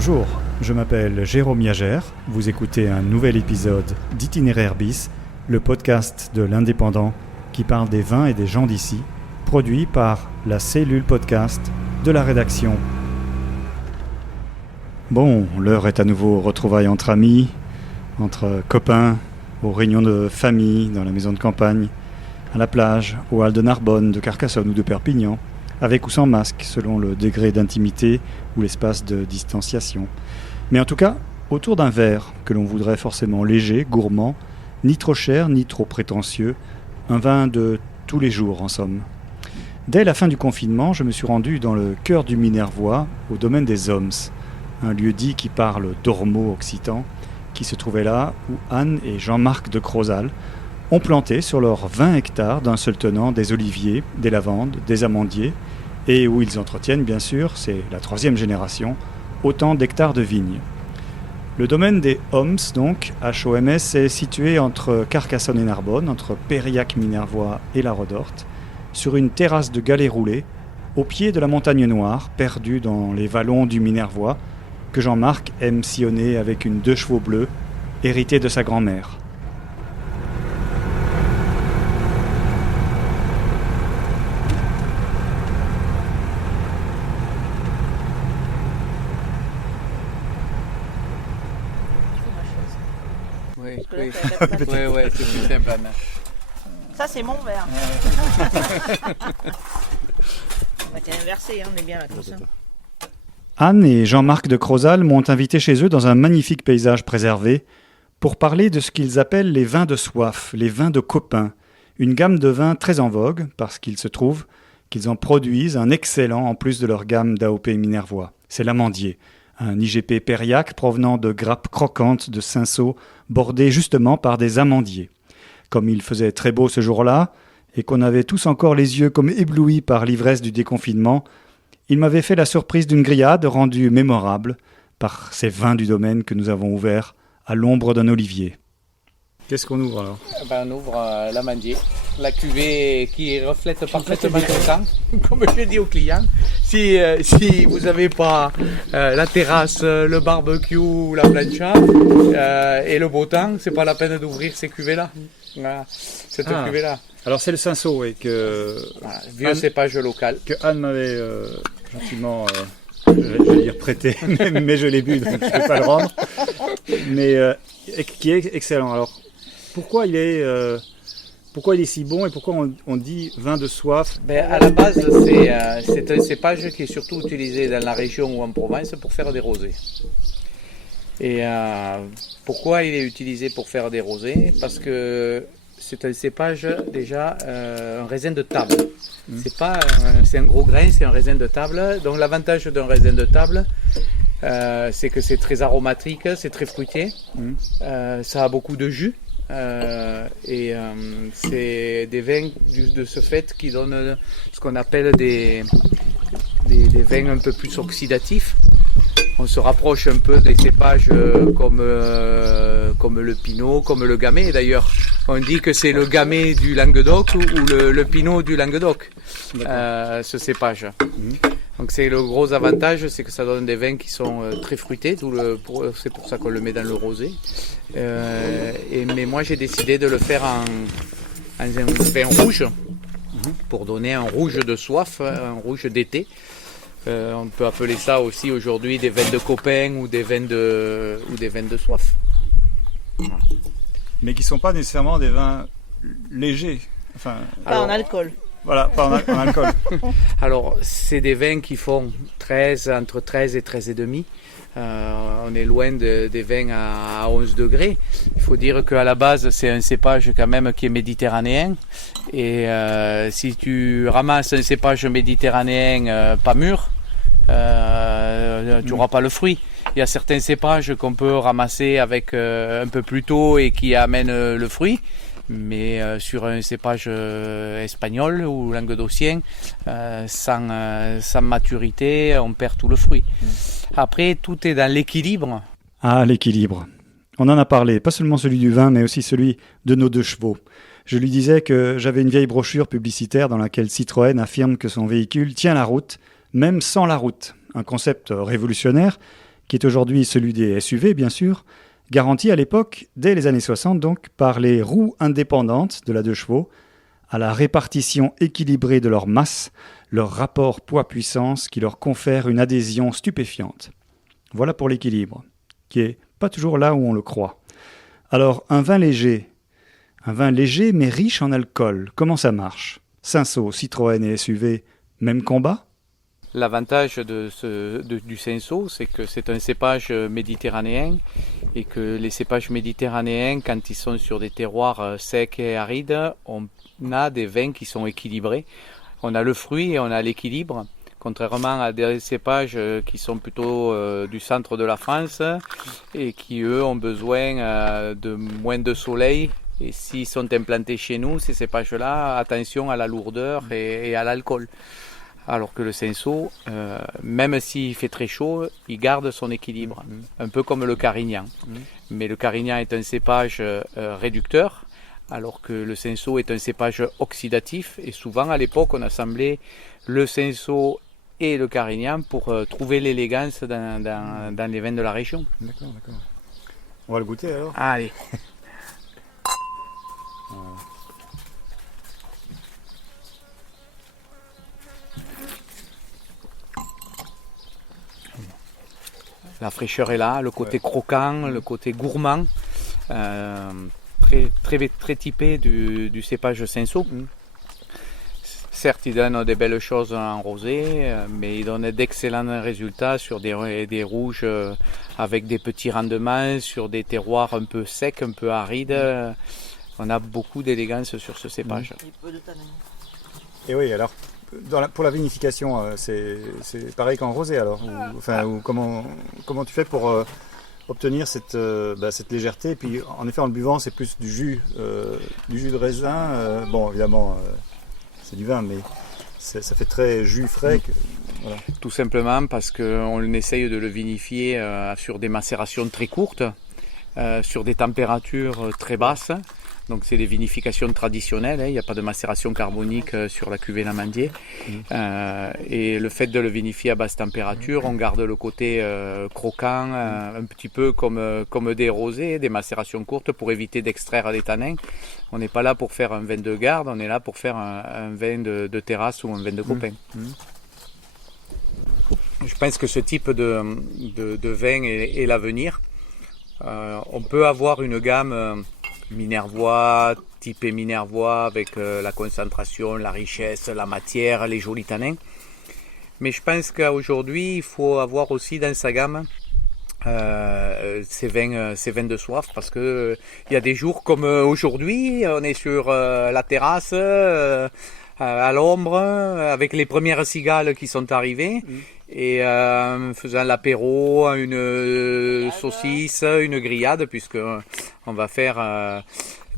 Bonjour, je m'appelle Jérôme Yagère, vous écoutez un nouvel épisode d'Itinéraire Bis, le podcast de l'Indépendant qui parle des vins et des gens d'ici, produit par la cellule podcast de la rédaction. Bon, l'heure est à nouveau aux retrouvailles entre amis, entre copains, aux réunions de famille, dans la maison de campagne, à la plage, aux halles de Narbonne, de Carcassonne ou de Perpignan, avec ou sans masque, selon le degré d'intimité ou l'espace de distanciation. Mais en tout cas, autour d'un verre que l'on voudrait forcément léger, gourmand, ni trop cher, ni trop prétentieux, un vin de tous les jours en somme. Dès la fin du confinement, je me suis rendu dans le cœur du Minervois, au domaine des Oms, un lieu-dit qui parle d'ormeau-occitan, qui se trouvait là où Anne et Jean-Marc de Crozal ont planté sur leurs 20 hectares d'un seul tenant des oliviers, des lavandes, des amandiers, et où ils entretiennent, bien sûr, c'est la 3e génération, autant d'hectares de vignes. Le domaine des Oms, donc, H-O-M-S, est situé entre Carcassonne et Narbonne, entre Périac-Minervois et la Rodorte, sur une terrasse de galets roulés, au pied de la montagne Noire, perdue dans les vallons du Minervois, que Jean-Marc aime sillonner avec une 2 chevaux bleus, héritée de sa grand-mère. Oui, c'est plus simple, Anna. Ça, c'est mon verre. On va t'inverser, on est bien là comme ça. Anne et Jean-Marc de Crozal m'ont invité chez eux dans un magnifique paysage préservé pour parler de ce qu'ils appellent les vins de soif, les vins de copains, une gamme de vins très en vogue parce qu'il se trouve qu'ils en produisent un excellent en plus de leur gamme d'AOP Minervois. C'est l'amandier, un IGP Périac provenant de grappes croquantes de Cinsault bordées justement par des amandiers. Comme il faisait très beau ce jour-là et qu'on avait tous encore les yeux comme éblouis par l'ivresse du déconfinement, il m'avait fait la surprise d'une grillade rendue mémorable par ces vins du domaine que nous avons ouverts à l'ombre d'un olivier. Qu'est-ce qu'on ouvre alors ? On ouvre l'amandier, la cuvée qui reflète parfaitement le temps, comme je dis aux clients. Si vous n'avez pas la terrasse, le barbecue, la plancha et le beau temps, c'est pas la peine d'ouvrir ces cuvées-là. Voilà, cette cuvée-là. Alors c'est le Cinsault, oui, vieux cépage local. Que Anne m'avait gentiment, je vais dire prêté, mais je l'ai bu, donc je ne peux pas le rendre. Mais qui est excellent. Alors pourquoi il est si bon et pourquoi on dit vin de soif ? À la base, c'est un cépage qui est surtout utilisé dans la région ou en Provence pour faire des rosés. Et pourquoi il est utilisé pour faire des rosés ? Parce que c'est un cépage déjà un raisin de table. C'est un gros grain, c'est un raisin de table. Donc l'avantage d'un raisin de table, c'est que c'est très aromatique, c'est très fruité, ça a beaucoup de jus. Et c'est des vins de ce fait qui donnent ce qu'on appelle des vins un peu plus oxydatifs. On se rapproche un peu des cépages comme le pinot, comme le gamay. D'ailleurs, on dit que c'est le gamay du Languedoc ou le pinot du Languedoc, ce cépage. Donc c'est le gros avantage, c'est que ça donne des vins qui sont très fruités, c'est pour ça qu'on le met dans le rosé. Mais moi j'ai décidé de le faire en un vin rouge, pour donner un rouge de soif, un rouge d'été. On peut appeler ça aussi aujourd'hui des vins de copains ou des vins de soif. Mais qui ne sont pas nécessairement des vins légers. Pas en alcool. Voilà, pas en alcool. Alors, c'est des vins qui font entre 13 et 13,5. On est loin des vins à 11 degrés. Il faut dire qu'à la base, c'est un cépage quand même qui est méditerranéen. Et si tu ramasses un cépage méditerranéen pas mûr, tu n'auras pas le fruit. Il y a certains cépages qu'on peut ramasser avec un peu plus tôt et qui amènent le fruit. Mais sur un cépage espagnol ou languedocien, sans maturité, on perd tout le fruit. Après, tout est dans l'équilibre. Ah, l'équilibre. On en a parlé, pas seulement celui du vin, mais aussi celui de nos 2 chevaux. Je lui disais que j'avais une vieille brochure publicitaire dans laquelle Citroën affirme que son véhicule tient la route, même sans la route. Un concept révolutionnaire qui est aujourd'hui celui des SUV bien sûr, garanti à l'époque, dès les années 60 donc, par les roues indépendantes de la 2 chevaux, à la répartition équilibrée de leur masse, leur rapport poids-puissance qui leur confère une adhésion stupéfiante. Voilà pour l'équilibre, qui est pas toujours là où on le croit. Alors, un vin léger mais riche en alcool, comment ça marche? Cinsault, Citroën et SUV, même combat? L'avantage du Cinsault, c'est que c'est un cépage méditerranéen et que les cépages méditerranéens, quand ils sont sur des terroirs secs et arides, on a des vins qui sont équilibrés. On a le fruit et on a l'équilibre, contrairement à des cépages qui sont plutôt du centre de la France et qui, eux, ont besoin de moins de soleil. Et s'ils sont implantés chez nous, ces cépages-là, attention à la lourdeur et à l'alcool. Alors que le Cinsault, même s'il fait très chaud, il garde son équilibre, un peu comme le Carignan. Mais le Carignan est un cépage réducteur, alors que le Cinsault est un cépage oxydatif. Et souvent, à l'époque, on assemblait le Cinsault et le Carignan pour trouver l'élégance dans les vins de la région. D'accord. On va le goûter alors. Allez. La fraîcheur est là, le côté croquant, le côté gourmand, très typé du cépage Cinsault. Certes, il donne des belles choses en rosé, mais il donne d'excellents résultats sur des rouges avec des petits rendements, sur des terroirs un peu secs, un peu arides. On a beaucoup d'élégance sur ce cépage. Et oui, alors, pour la vinification, c'est pareil qu'en rosé alors ou comment tu fais pour obtenir cette légèreté? Et puis, en effet, en le buvant, c'est plus du jus de raisin. Bon, évidemment, c'est du vin, mais ça fait très jus frais. Voilà. Tout simplement parce qu'on essaye de le vinifier sur des macérations très courtes, sur des températures très basses. Donc c'est des vinifications traditionnelles, il n'y a pas de macération carbonique sur la cuvée Lamandier. Et le fait de le vinifier à basse température, on garde le côté croquant, un petit peu comme des rosés, des macérations courtes pour éviter d'extraire les tanins. On n'est pas là pour faire un vin de garde, on est là pour faire un vin de terrasse ou un vin de copain. Je pense que ce type de vin est l'avenir. On peut avoir une gamme minervois, typé minervois avec la concentration, la richesse, la matière, les jolis tanins. Mais je pense qu'aujourd'hui, il faut avoir aussi dans sa gamme ces vins de soif parce que il y a des jours comme aujourd'hui, on est sur la terrasse à l'ombre avec les premières cigales qui sont arrivées. Et faisant l'apéro, une saucisse, une grillade, puisque on va faire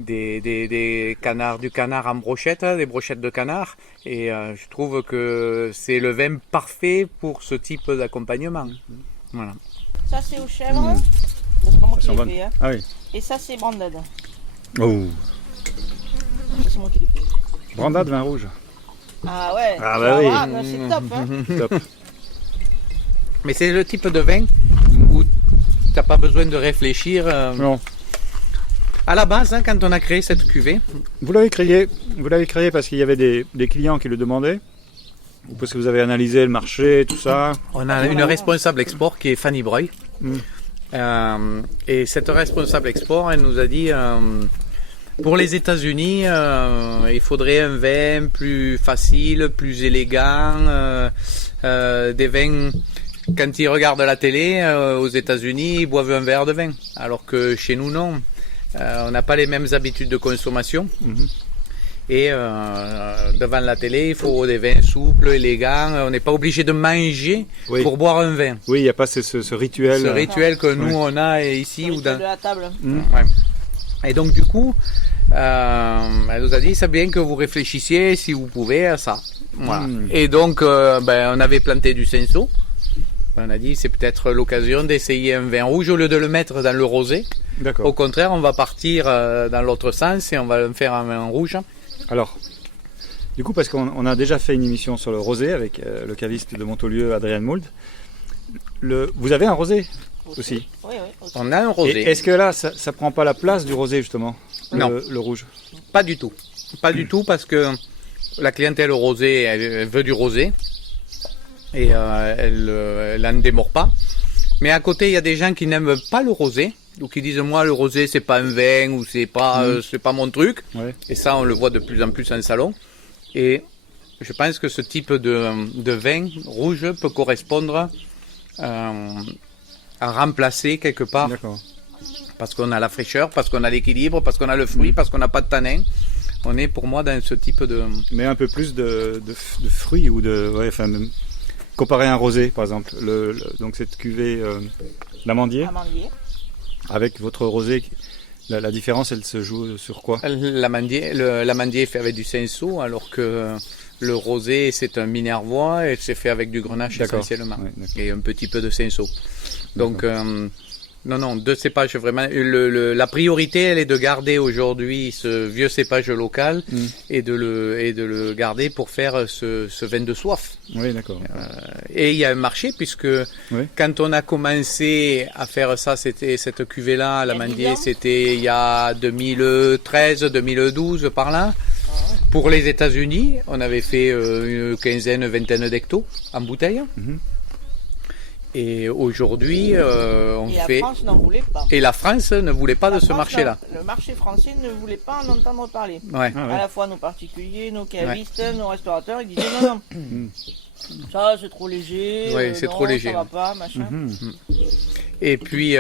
du canard en brochette, des brochettes de canard. Et je trouve que c'est le vin parfait pour ce type d'accompagnement. Voilà. Ça c'est aux chèvres, c'est pas moi qui l'ai fait. Hein. Ah oui. Et ça c'est brandade. Oh. Ça c'est moi qui l'ai fait. Brandade, vin rouge. Ah ouais. Ah bah oui. C'est top. Hein. Top. Mais c'est le type de vin où tu n'as pas besoin de réfléchir. Non. À la base, quand on a créé cette cuvée... Vous l'avez créé parce qu'il y avait des clients qui le demandaient? Ou parce que vous avez analysé le marché, tout ça? On a une responsable export qui est Fanny Breuil. Et cette responsable export, elle nous a dit... pour les États-Unis, il faudrait un vin plus facile, plus élégant, des vins... Quand ils regardent la télé, aux États-Unis, ils boivent un verre de vin. Alors que chez nous, non. On n'a pas les mêmes habitudes de consommation. Et devant la télé, il faut des vins souples, élégants. On n'est pas obligé de manger pour boire un vin. Oui, il n'y a pas ce rituel. Ce rituel que nous, on a ici. Ou dans... de la table. Ouais. Et donc, du coup, elle nous a dit, c'est bien que vous réfléchissiez, si vous pouvez, à ça. Voilà. Et donc, on avait planté du Cinsault. On a dit c'est peut-être l'occasion d'essayer un vin rouge au lieu de le mettre dans le rosé. D'accord. Au contraire, on va partir dans l'autre sens et on va faire un vin rouge. Alors, du coup, parce qu'on a déjà fait une émission sur le rosé avec le caviste de Montaulieu, Adrien Mould, Vous avez un rosé aussi. Oui, aussi. On a un rosé. Et est-ce que là, ça prend pas la place du rosé, justement? Non. Le rouge. Pas du tout. Pas du tout, parce que la clientèle rosé, elle veut du rosé. Et elle n'en démord pas. Mais à côté, il y a des gens qui n'aiment pas le rosé. Ou qui disent, moi, le rosé, c'est pas un vin, ou c'est pas mon truc. Ouais. Et ça, on le voit de plus en plus en salon. Et je pense que ce type de vin rouge peut correspondre à remplacer quelque part. D'accord. Parce qu'on a la fraîcheur, parce qu'on a l'équilibre, parce qu'on a le fruit, parce qu'on n'a pas de tanin. On est pour moi dans ce type de... Mais un peu plus de fruits ou de... Ouais, enfin, même, comparé à un rosé, par exemple. Donc cette cuvée l'amandier, avec votre rosé, la différence, elle se joue sur quoi? L'amandier est fait avec du cinsault, alors que le rosé, c'est un minervois et c'est fait avec du grenache essentiellement. Ouais, et un petit peu de cinsault. Donc... Non, deux cépages vraiment. La priorité, elle est de garder aujourd'hui ce vieux cépage local et de le garder pour faire ce vin de soif. Oui, d'accord. Et il y a un marché puisque quand on a commencé à faire ça, c'était cette cuvée-là, l'amandier, c'était il y a 2013, 2012 par là. Pour les États-Unis, on avait fait une quinzaine, vingtaine d'hectos en bouteille. Et aujourd'hui, la France n'en voulait pas. Et la France ne voulait pas de ce marché-là. Le marché français ne voulait pas en entendre parler. Ouais. À la fois nos particuliers, nos cavistes, nos restaurateurs, ils disaient non. Ça, c'est trop léger. C'est trop léger. Ça va pas, machin. Et puis,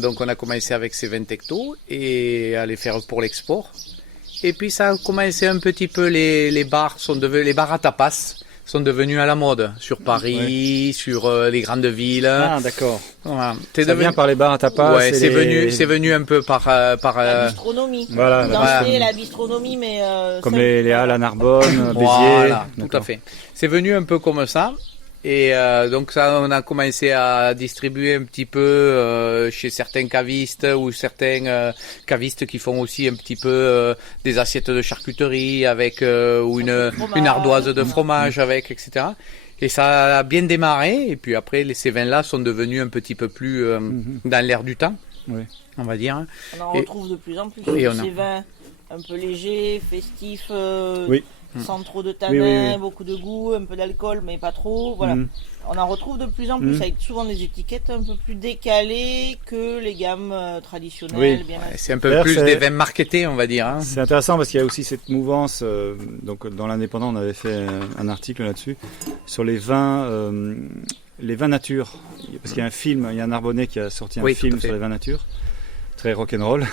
donc on a commencé avec ces 20 hectos et à les faire pour l'export. Et puis ça a commencé un petit peu, les bars à tapas sont devenus à la mode sur Paris, sur les grandes villes. Ah, d'accord. Voilà. Ça vient par les bars à tapas. Ouais, c'est venu un peu par la bistronomie. Voilà. La bistronomie, mais comme les halles à Narbonne, Béziers. Voilà, tout à fait. C'est venu un peu comme ça. Et donc ça, on a commencé à distribuer un petit peu chez certains cavistes ou certains cavistes qui font aussi un petit peu des assiettes de charcuterie avec ou une ardoise de fromage avec, etc. Et ça a bien démarré. Et puis après, ces vins-là sont devenus un petit peu plus dans l'air du temps, on va dire. On en retrouve de plus en plus. Ces vins un peu légers, festifs. Sans trop de tanin, beaucoup de goût, un peu d'alcool, mais pas trop. Voilà. On en retrouve de plus en plus avec souvent des étiquettes un peu plus décalées que les gammes traditionnelles. C'est un peu plus des vins marketés, on va dire. Hein. C'est intéressant parce qu'il y a aussi cette mouvance. Donc dans l'Indépendant, on avait fait un article là-dessus sur les vins nature. Parce qu'il y a un film, il y a un Narbonnais qui a sorti un film sur les vins nature, très rock'n'roll.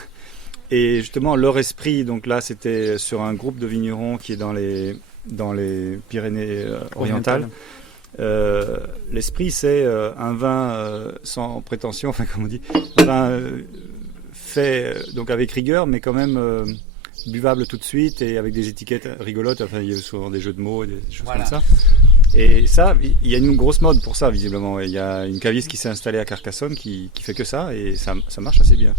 Et justement, leur esprit, donc là, c'était sur un groupe de vignerons qui est dans les Pyrénées orientales. L'esprit, c'est un vin sans prétention, enfin, comme on dit, un vin fait donc avec rigueur, mais quand même buvable tout de suite et avec des étiquettes rigolotes. Enfin, il y a souvent des jeux de mots, des choses comme ça. Et ça, il y a une grosse mode pour ça, visiblement. Il y a une caviste qui s'est installée à Carcassonne qui fait que ça, et ça marche assez bien.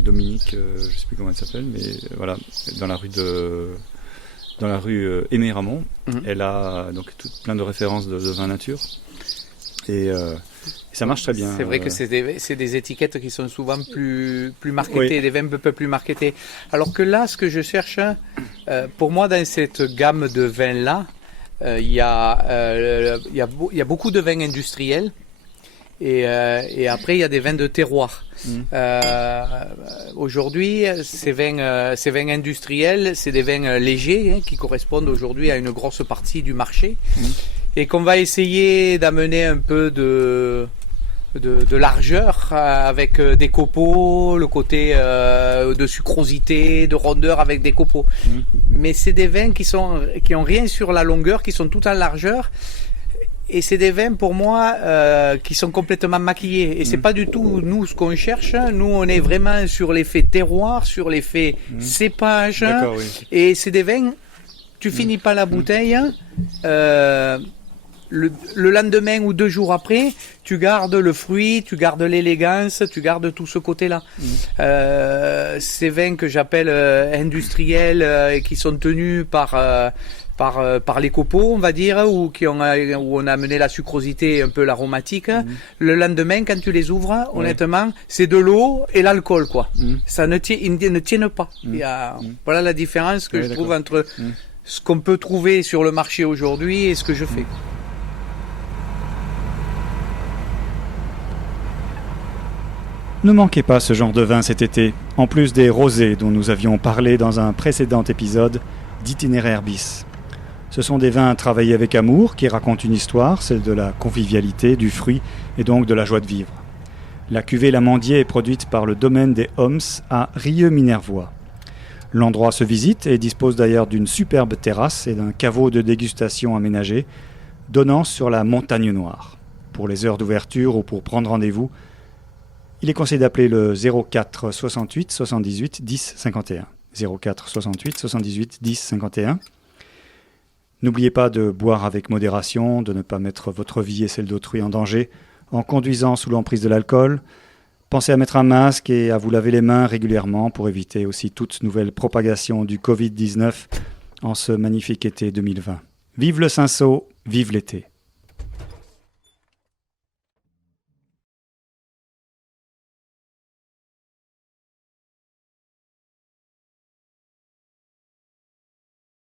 Dominique, je ne sais plus comment elle s'appelle, mais voilà, dans la rue Aimé Ramon, elle a donc plein de références de vin nature et ça marche très bien. C'est vrai que c'est des étiquettes qui sont souvent plus marketées, des vins un peu plus marketés. Alors que là, ce que je cherche, pour moi, dans cette gamme de vins là, il y a beaucoup de vins industriels. Et après, il y a des vins de terroir. Aujourd'hui, ces vins industriels, c'est des vins légers qui correspondent aujourd'hui à une grosse partie du marché et qu'on va essayer d'amener un peu de largeur avec des copeaux, le côté de sucrosité, de rondeur avec des copeaux. Mais c'est des vins qui ont rien sur la longueur, qui sont tout en largeur. Et c'est des vins pour moi qui sont complètement maquillés. Et c'est pas du tout nous ce qu'on cherche. Nous on est vraiment sur l'effet terroir, sur l'effet cépage. Et c'est des vins, tu finis pas la bouteille. le lendemain ou 2 jours après, tu gardes le fruit, tu gardes l'élégance, tu gardes tout ce côté-là. Ces vins que j'appelle industriels et qui sont tenus par les copeaux, on va dire, où on a amené la sucrosité et un peu l'aromatique. Le lendemain, quand tu les ouvres, honnêtement, c'est de l'eau et l'alcool, quoi. Ils ne tiennent pas. Voilà la différence que je trouve entre ce qu'on peut trouver sur le marché aujourd'hui et ce que je fais. Ne manquez pas ce genre de vin cet été, en plus des rosés dont nous avions parlé dans un précédent épisode d'Itinéraire bis. Ce sont des vins travaillés avec amour qui racontent une histoire, celle de la convivialité, du fruit et donc de la joie de vivre. La cuvée L'Amandier est produite par le domaine des Homs à Rieux-Minervois. L'endroit se visite et dispose d'ailleurs d'une superbe terrasse et d'un caveau de dégustation aménagé, donnant sur la Montagne Noire. Pour les heures d'ouverture ou pour prendre rendez-vous, il est conseillé d'appeler le 04 68 78 10 51. 04 68 78 10 51. N'oubliez pas de boire avec modération, de ne pas mettre votre vie et celle d'autrui en danger en conduisant sous l'emprise de l'alcool. Pensez à mettre un masque et à vous laver les mains régulièrement pour éviter aussi toute nouvelle propagation du Covid-19 en ce magnifique été 2020. Vive le Cinsault, vive l'été!